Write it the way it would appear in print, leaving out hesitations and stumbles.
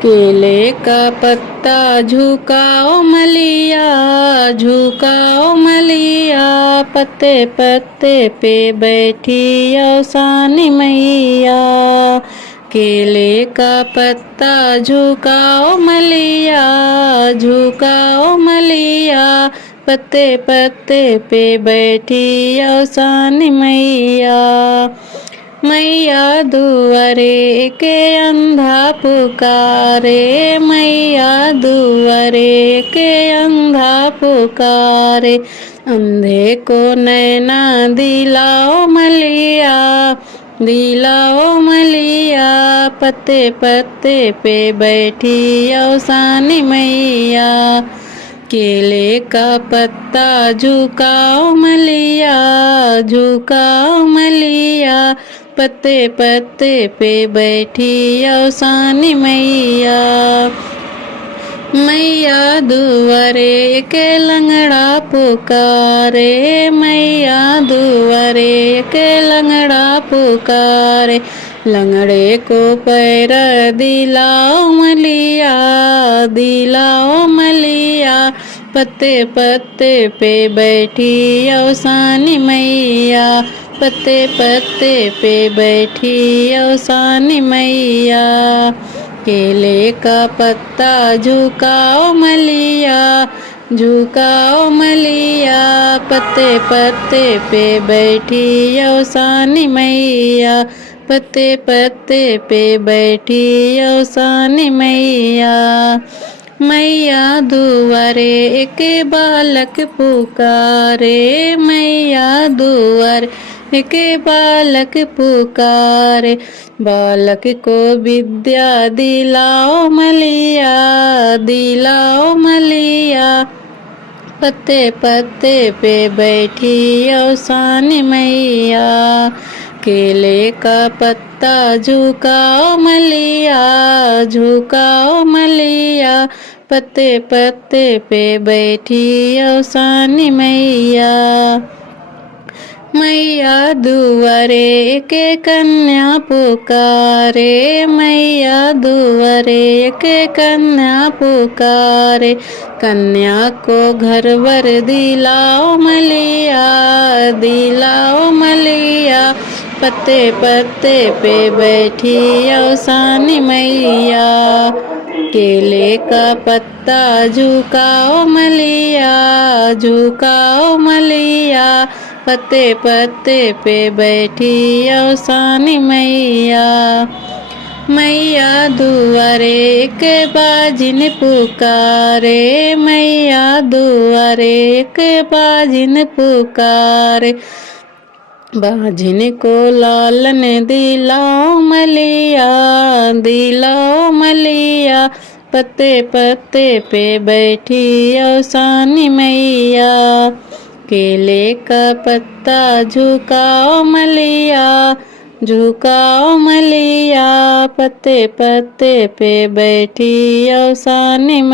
केले का पत्ता झुकाओ मलिया, झुकाओ मलिया, पत्ते पत्ते पे बैठी औसानी मैया। केले का पत्ता झुकाओ मलिया, झुकाओ मलिया, पत्ते पत्ते पे बैठी औसानी मैया। मैया दुआरे के अंधा पुकारे, मैया दुआरे के अंधा पुकारे, अंधे को नैना दिलाओ मलिया, दिलाओ मलिया, पत्ते पत्ते पे बैठी औसानी मैया। केले का पत्ता झुकाओ मलिया, झुकाओ मलिया, पत्ते पत्ते पे बैठी औसानी मैया। मैया दुआरे के लंगड़ा पुकारे, मैया दुआरे के लंगड़ा पुकारे, लंगड़े को पैर दिलाओ मलिया, दिलाओ मलिया, पत्ते पत्ते पे बैठी औसानी मैया, पत्ते पत्ते पे बैठी औसानी मैया। केले का पत्ता झुकाओ मलिया, झुकाओ मलिया, पत्ते पत्ते पे बैठी औसानी मैया, पत्ते पत्ते पे बैठी औसानी मैया। मैया दुआरे एक बालक पुकारे, मैया दुआरे एक बालक पुकारे, बालक को विद्या दिलाओ मलिया, दिलाओ मलिया, पत्ते पत्ते पे बैठी औसानी मैया। केले का पत्ता झुकाओ मलिया, झुकाओ मलिया, पत्ते पत्ते पे बैठी औसानी मैया। मैया दुआरे के कन्या पुकारे, मैया दुआरे के कन्या पुकारे, कन्या को घर वर दिलाओ मलिया, दिलाओ मलिया, पत्ते पत्ते पे बैठी औसानी मैया। केले का पत्ता झुकाओ मलिया, झुकाओ मलिया, पत्ते पत्ते पे बैठी औसानी मैया। मैया दुआरे के बाजिन पुकारे, मैया दुआरे के बाजिन पुकारे, बाजिन को लालन दिलाओ मलिया, दिलाओ मलिया, पत्ते पत्ते पे बैठी औसानी मैया। केले का पत्ता झुकाओ मलिया, झुकाओ मलिया, पत्ते पत्ते पे बैठी औसानी मैया।